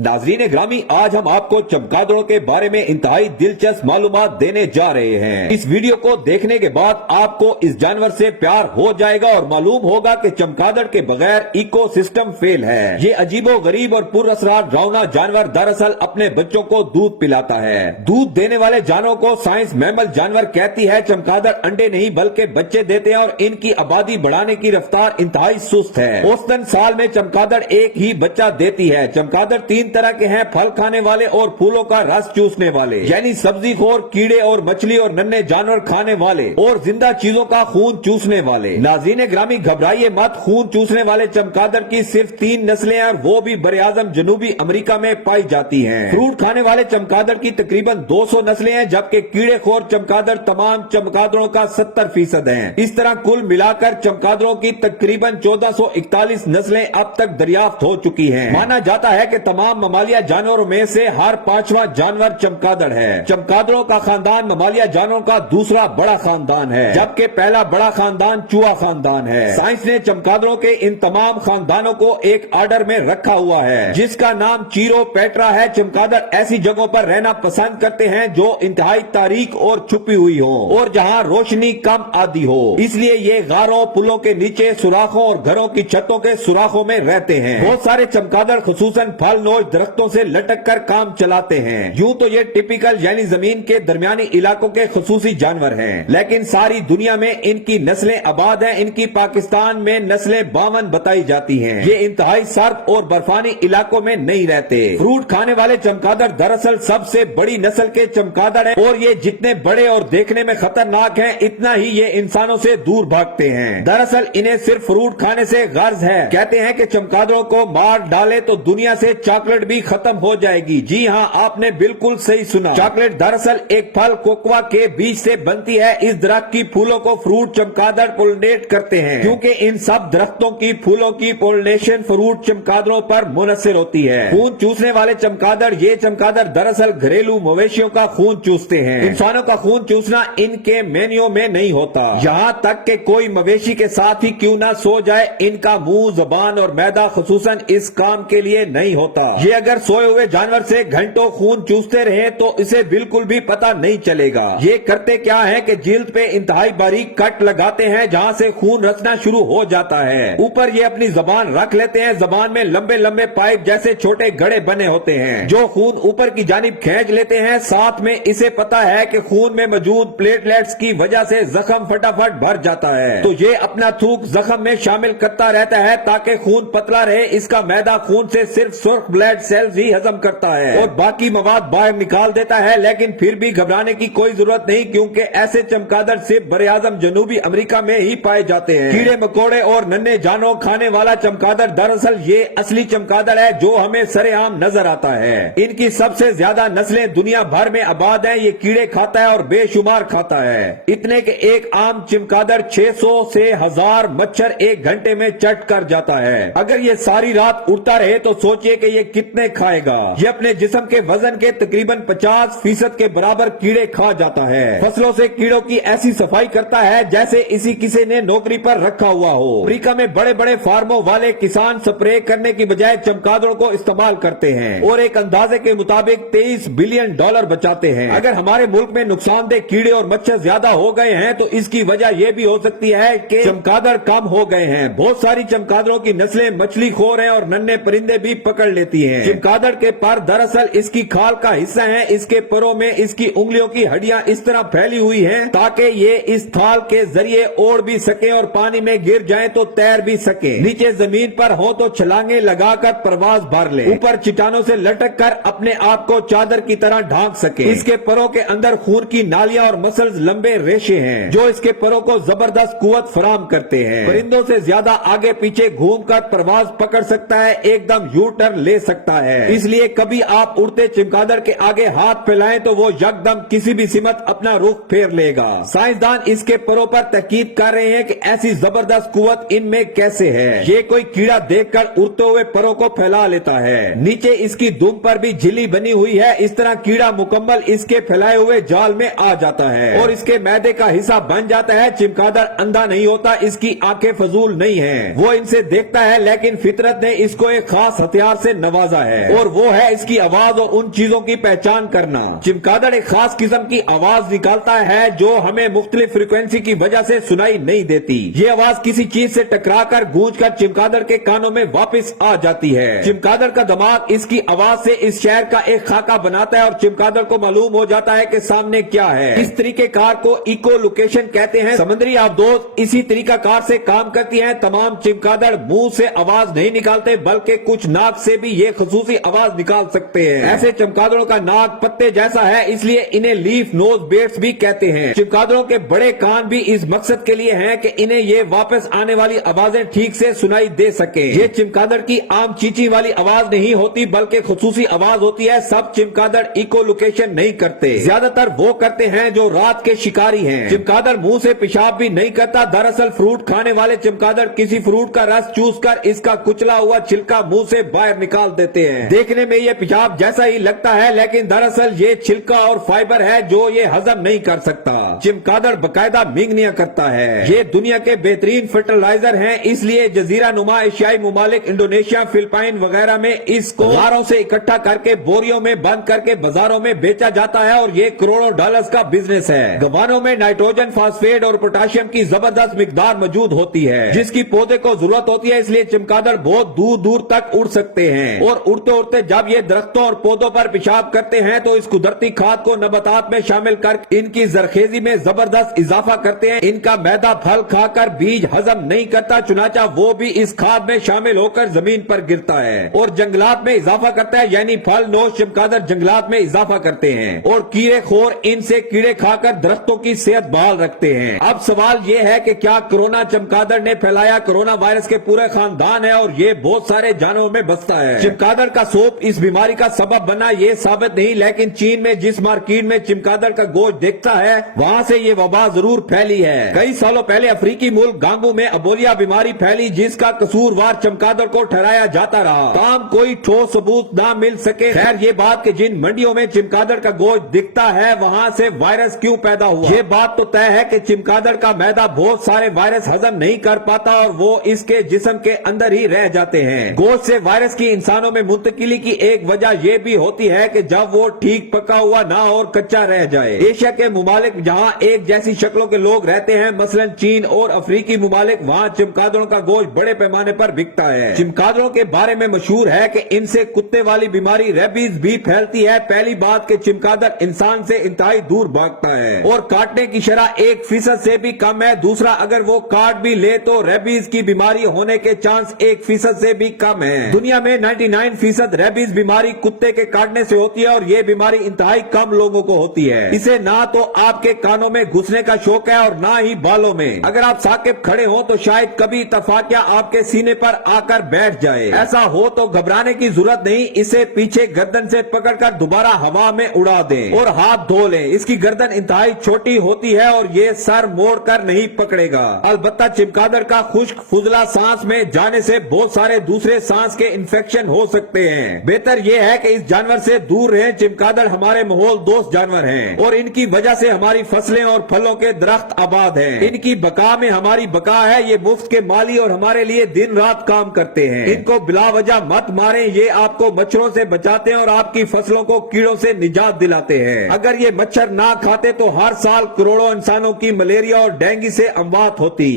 नाजरीन ग्रामी, आज हम आपको चमगादड़ों के बारे में इंतहाई दिलचस्प मालूमात देने जा रहे हैं। इस वीडियो को देखने के बाद आपको इस जानवर से प्यार हो जाएगा और मालूम होगा कि चमगादड़ के बगैर इकोसिस्टम फेल है। ये अजीबो गरीब और पुरअसरार डरावना जानवर दरअसल अपने बच्चों को दूध पिलाता है। दूध देने वाले जानवरों को साइंस मैमल जानवर कहती है। चमगादड़ अंडे नहीं बल्कि बच्चे देते हैं और इनकी आबादी बढ़ाने की रफ्तार इंतहाई सुस्त है। औसतन साल में चमगादड़ एक ही बच्चा देती है। चमगादड़ तीन तरह के हैं, फल खाने वाले और फूलों का रस चूसने वाले, यानी सब्जी खोर, कीड़े और मछली और नन्हे जानवर खाने वाले और जिंदा चीजों का खून चूसने वाले। नाज़रीन ग्रामी, घबराइए मत, खून चूसने वाले चमगादड़ की सिर्फ 3 नस्लें हैं और वो भी बरे-आज़म जनूबी अमेरिका में पाई जाती हैं। फ्रूट खाने वाले चमगादड़ की तकरीबन 200 नस्लें हैं, जबकि कीड़े खोर चमगादड़ तमाम चमगादड़ों का 70% है। इस तरह कुल मिलाकर चमगादड़ों की तकरीबन 1441 नस्लें अब तक दरियाफ्त हो चुकी हैं। माना जाता है कि तमाम ममालिया जानवरों में से हर 5वां जानवर चमगादड़ है। चमगादड़ों का खानदान ममालिया जानवरों का दूसरा बड़ा खानदान है, जबकि पहला बड़ा खानदान चूहा खानदान है। साइंस ने चमगादड़ों के इन तमाम खानदानों को एक आर्डर में रखा हुआ है, जिसका नाम चीरोपेट्रा है। चमगादड़ ऐसी जगहों पर रहना पसंद करते हैं जो इंतहाई तारीक और छुपी हुई हो और जहाँ रोशनी कम आती हो, इसलिए ये गारों, पुलों के नीचे, सुराखों और घरों की छतों के सुराखों में रहते हैं। बहुत सारे चमगादड़ खुसूसन फल नोश दरख्तों से लटक कर काम चलाते हैं। यूं तो ये टिपिकल यानी जमीन के दरमियानी इलाकों के खुसूसी जानवर हैं, लेकिन सारी दुनिया में इनकी नस्लें आबाद हैं। इनकी पाकिस्तान में नस्लें 52 बताई जाती हैं। ये इंतहाई सर्द और बर्फानी इलाकों में नहीं रहते। फ्रूट खाने वाले चमगादड़ दरअसल सबसे बड़ी नस्ल के चमगादड़ हैं और ये जितने बड़े और देखने में खतरनाक हैं, इतना ही ये इंसानों से दूर भागते हैं। दरअसल इन्हें सिर्फ फ्रूट खाने से गर्ज है। कहते हैं कि चमगादड़ों को मार डाले तो दुनिया से चॉकलेट भी खत्म हो जाएगी। जी हाँ, आपने बिल्कुल सही सुना। चॉकलेट दरअसल एक फल कोकोआ के बीज से बनती है। इस दरख्त की फूलों को फ्रूट चमगादड़ पोलिनेट करते हैं, क्योंकि इन सब दरख्तों की फूलों की पोलिनेशन फ्रूट चमगादड़ों पर मुनसर होती है। खून चूसने वाले चमगादड़, ये चमगादड़ दरअसल घरेलू मवेशियों का खून चूसते हैं। इंसानों का खून चूसना इनके मेन्यू में नहीं होता। यहाँ तक कि कोई मवेशी के साथ ही क्यों ना सो जाए, इनका मुंह, जबान और मैदा खुसूसन इस काम के लिए नहीं होता। ये अगर सोए हुए जानवर से घंटों खून चूसते रहे तो इसे बिल्कुल भी पता नहीं चलेगा। ये करते क्या है कि जिल्द पे इंतहाई बारीक कट लगाते हैं, जहाँ से खून रचना शुरू हो जाता है। ऊपर ये अपनी जबान रख लेते हैं। जबान में लंबे लंबे पाइप जैसे छोटे गड़े बने होते हैं, जो खून ऊपर की जानिब खींच लेते हैं। साथ में इसे पता है कि खून में मौजूद प्लेटलेट्स की वजह से जख्म फटाफट भर जाता है, तो ये अपना थूक जख्म में शामिल करता रहता है ताकि खून पतला रहे। इसका मैदा खून से सिर्फ सुर्ख ब्लड सेल्स ही हजम करता है और बाकी मवाद बाहर निकाल देता है। लेकिन फिर भी घबराने की कोई जरूरत नहीं, क्योंकि ऐसे चमगादड़ सिर्फ बरे-आज़म जनूबी अमेरिका में ही पाए जाते हैं। कीड़े मकोड़े और नन्हे जानवर खाने वाला चमगादड़ दरअसल ये असली चमगादड़ है जो हमें सरेआम नजर आता है। इनकी सबसे ज्यादा नस्लें दुनिया भर में आबाद हैं। ये कीड़े खाता है और बेशुमार खाता है, इतने के एक आम चमगादड़ 600 से 1000 मच्छर एक घंटे में चट कर जाता है। अगर ये सारी रात उड़ता रहे तो सोचिए कि ये कितने खाएगा। ये अपने जिस्म के वजन के तकरीबन 50% के बराबर कीड़े खा जाता है। फसलों से कीड़ों की ऐसी सफाई करता है जैसे इसी किसी ने नौकरी पर रखा हुआ हो। अमेरिका में बड़े बड़े फार्मों वाले किसान स्प्रे करने की बजाय चमगादड़ों को इस्तेमाल करते हैं और एक अंदाजे के मुताबिक $23 बिलियन बचाते हैं। अगर हमारे मुल्क में नुकसानदेह कीड़े और मच्छर ज्यादा हो गए हैं तो इसकी वजह यह भी हो सकती है कि चमगादड़ कम हो गए हैं। बहुत सारी चमगादड़ों की नस्लें मछली खोर हैं और नन्हे परिंदे भी पकड़ लेती हैं। चमगादड़ के पर दरअसल इसकी खाल का हिस्सा है। इसके परों में इसकी उंगलियों की हड्डियां इस तरह फैली हुई हैं ताकि ये इस थाल के जरिए ओढ़ भी सके और पानी में गिर जाए तो तैर भी सके। नीचे जमीन पर हो तो छलांगे लगाकर परवाज भर ले। ऊपर चट्टानों से लटक कर अपने आप को चादर की तरह ढांक सके। इसके परों के अंदर खून की नालियां और मसल्स लंबे रेशे हैं जो इसके परों को जबरदस्त कुव्वत फराम करते हैं। परिंदों से ज्यादा आगे पीछे घूमकर परवाज पकड़ सकता है, एकदम यू टर्न ले सकता है। इसलिए कभी आप उड़ते चमगादड़ के आगे हाथ फैलाएं तो वो यकदम किसी भी सिमत अपना रुख फेर लेगा। साइंसदान इसके परों पर तहकीक कर रहे हैं कि ऐसी जबरदस्त कुव्वत इनमें कैसे है। ये कोई कीड़ा देखकर उड़ते हुए परों को फैला लेता है। नीचे इसकी दुम पर भी झिल्ली बनी हुई है। इस तरह कीड़ा मुकम्मल इसके फैलाए हुए जाल में आ जाता है और इसके मैदे का हिस्सा बन जाता है। चमगादड़ अंधा नहीं होता, इसकी आंखें फजूल नहीं है। वो इनसे देखता है, लेकिन फितरत ने इसको एक खास हथियार से नवाजा تقاضا ہے اور وہ ہے اس کی آواز اور ان چیزوں کی پہچان کرنا۔ چمگادڑ ایک خاص قسم کی آواز نکالتا ہے جو ہمیں مختلف فریکوینسی کی وجہ سے سنائی نہیں دیتی۔ یہ آواز کسی چیز سے ٹکرا کر گونج کر چمگادڑ کے کانوں میں واپس آ جاتی ہے۔ چمگادڑ کا دماغ اس کی آواز سے اس شہر کا ایک خاکہ بناتا ہے اور چمگادڑ کو معلوم ہو جاتا ہے کہ سامنے کیا ہے۔ اس طریقہ کار کو ایکو لوکیشن کہتے ہیں۔ سمندری آبدوز اسی طریقہ کار سے کام کرتی ہیں۔ تمام چمگادڑ منہ سے آواز نہیں نکالتے بلکہ کچھ ناک سے بھی یہ خصوصی آواز نکال سکتے ہیں۔ ایسے چمگادڑوں کا ناک پتے جیسا ہے اس لیے انہیں لیف نوز بیٹس بھی کہتے ہیں۔ چمگادڑوں کے بڑے کان بھی اس مقصد کے لیے ہیں کہ انہیں یہ واپس آنے والی آوازیں ٹھیک سے سنائی دے سکیں۔ یہ چمگادڑ کی عام چیچی والی آواز نہیں ہوتی بلکہ خصوصی آواز ہوتی ہے۔ سب چمگادڑ ایکو لوکیشن نہیں کرتے، زیادہ تر وہ کرتے ہیں جو رات کے شکاری ہیں۔ چمگادڑ منہ سے پیشاب بھی نہیں کرتا۔ دراصل فروٹ کھانے والے چمگادڑ کسی فروٹ کا رس چوس کر اس کا کچلا ہوا چھلکا منہ سے باہر نکال دیتے ہیں۔ دیکھنے میں یہ پیشاب جیسا ہی لگتا ہے لیکن دراصل یہ چھلکا اور فائبر ہے جو یہ ہضم نہیں کر سکتا۔ چمگادڑ باقاعدہ مینگنیاں کرتا ہے۔ یہ دنیا کے بہترین فرٹیلائزر ہیں، اس لیے جزیرہ نما ایشیائی ممالک انڈونیشیا، فلپائن وغیرہ میں اس کو غاروں سے اکٹھا کر کے بوریوں میں بند کر کے بازاروں میں بیچا جاتا ہے اور یہ کروڑوں ڈالرز کا بزنس ہے۔ گوانوں میں نائٹروجن، فاسفیٹ اور پوٹاشیم کی زبردست مقدار موجود ہوتی ہے جس کی پودے کو ضرورت ہوتی ہے، اس لیے چمگادڑ بہت دور دور تک اڑ سکتے ہیں اور اڑتے اڑتے جب یہ درختوں اور پودوں پر پیشاب کرتے ہیں تو اس قدرتی کھاد کو نباتات میں شامل کر ان کی زرخیزی میں زبردست اضافہ کرتے ہیں۔ ان کا میدا پھل کھا کر بیج ہضم نہیں کرتا، چنانچہ وہ بھی اس کھاد میں شامل ہو کر زمین پر گرتا ہے اور جنگلات میں اضافہ کرتا ہے، یعنی پھل نوش چمگادڑ جنگلات میں اضافہ کرتے ہیں اور کیڑے خور ان سے کیڑے کھا کر درختوں کی صحت بحال رکھتے ہیں۔ اب سوال یہ ہے کہ کیا کرونا چمگادڑ نے پھیلایا؟ کرونا وائرس کے پورے خاندان ہے اور یہ بہت سارے جانوروں میں بستا ہے۔ چمگادڑ کا سوپ اس بیماری کا سبب بنا یہ ثابت نہیں، لیکن چین میں جس مارکیٹ میں چمگادڑ کا گوشت دکھتا ہے وہاں سے یہ وبا ضرور پھیلی ہے۔ کئی سالوں پہلے افریقی ملک گانگو میں ابولیا بیماری پھیلی جس کا قصوروار چمگادڑ کو ٹھہرایا جاتا رہا، تاہم کوئی ٹھوس ثبوت نہ مل سکے۔ خیر یہ بات کہ جن منڈیوں میں چمگادڑ کا گوشت دکھتا ہے وہاں سے وائرس کیوں پیدا ہوا، یہ بات تو طے ہے کہ چمگادڑ کا میدا بہت سارے وائرس ہضم نہیں کر پاتا اور وہ اس کے جسم کے اندر ہی رہ جاتے ہیں۔ گوشت سے وائرس کی انسانوں میں منتقلی کی ایک وجہ یہ بھی ہوتی ہے کہ جب وہ ٹھیک پکا ہوا نہ اور کچا رہ جائے۔ ایشیا کے ممالک جہاں ایک جیسی شکلوں کے لوگ رہتے ہیں مثلا چین اور افریقی ممالک، وہاں چمگادڑوں کا گوشت بڑے پیمانے پر بکتا ہے۔ چمگادڑوں کے بارے میں مشہور ہے کہ ان سے کتے والی بیماری ریبیز بھی پھیلتی ہے۔ پہلی بات کہ چمگادڑ انسان سے انتہائی دور بھاگتا ہے اور کاٹنے کی شرح 1% سے بھی کم ہے۔ دوسرا اگر وہ کاٹ بھی لے تو ریبیز کی بیماری ہونے کے چانس 1% سے بھی کم ہے۔ دنیا میں 99% ریبیز بیماری کتے کے کاٹنے سے ہوتی ہے اور یہ بیماری انتہائی کم لوگوں کو ہوتی ہے۔ اسے نہ تو آپ کے کانوں میں گھسنے کا شوق ہے اور نہ ہی بالوں میں۔ اگر آپ ثاقب کھڑے ہوں تو شاید کبھی اتفاقیہ آپ کے سینے پر آ کر بیٹھ جائے۔ ایسا ہو تو گھبرانے کی ضرورت نہیں، اسے پیچھے گردن سے پکڑ کر دوبارہ ہوا میں اڑا دیں اور ہاتھ دھو لیں۔ اس کی گردن انتہائی چھوٹی ہوتی ہے اور یہ سر موڑ کر نہیں پکڑے گا۔ البتہ چمگادڑ کا خشک فضلہ سانس میں جانے سے بہت سارے دوسرے سانس کے انفیکشن ہو سکتے ہیں۔ بہتر یہ ہے کہ اس جانور سے دور رہیں۔ چمگادڑ ہمارے ماحول دوست جانور ہیں اور ان کی وجہ سے ہماری فصلیں اور پھلوں کے درخت آباد ہیں۔ ان کی بقا میں ہماری بقا ہے۔ یہ مفت کے مالی اور ہمارے لیے دن رات کام کرتے ہیں۔ ان کو بلا وجہ مت ماریں، یہ آپ کو مچھروں سے بچاتے ہیں اور آپ کی فصلوں کو کیڑوں سے نجات دلاتے ہیں۔ اگر یہ مچھر نہ کھاتے تو ہر سال کروڑوں انسانوں کی ملیریا اور ڈینگی سے اموات ہوتی۔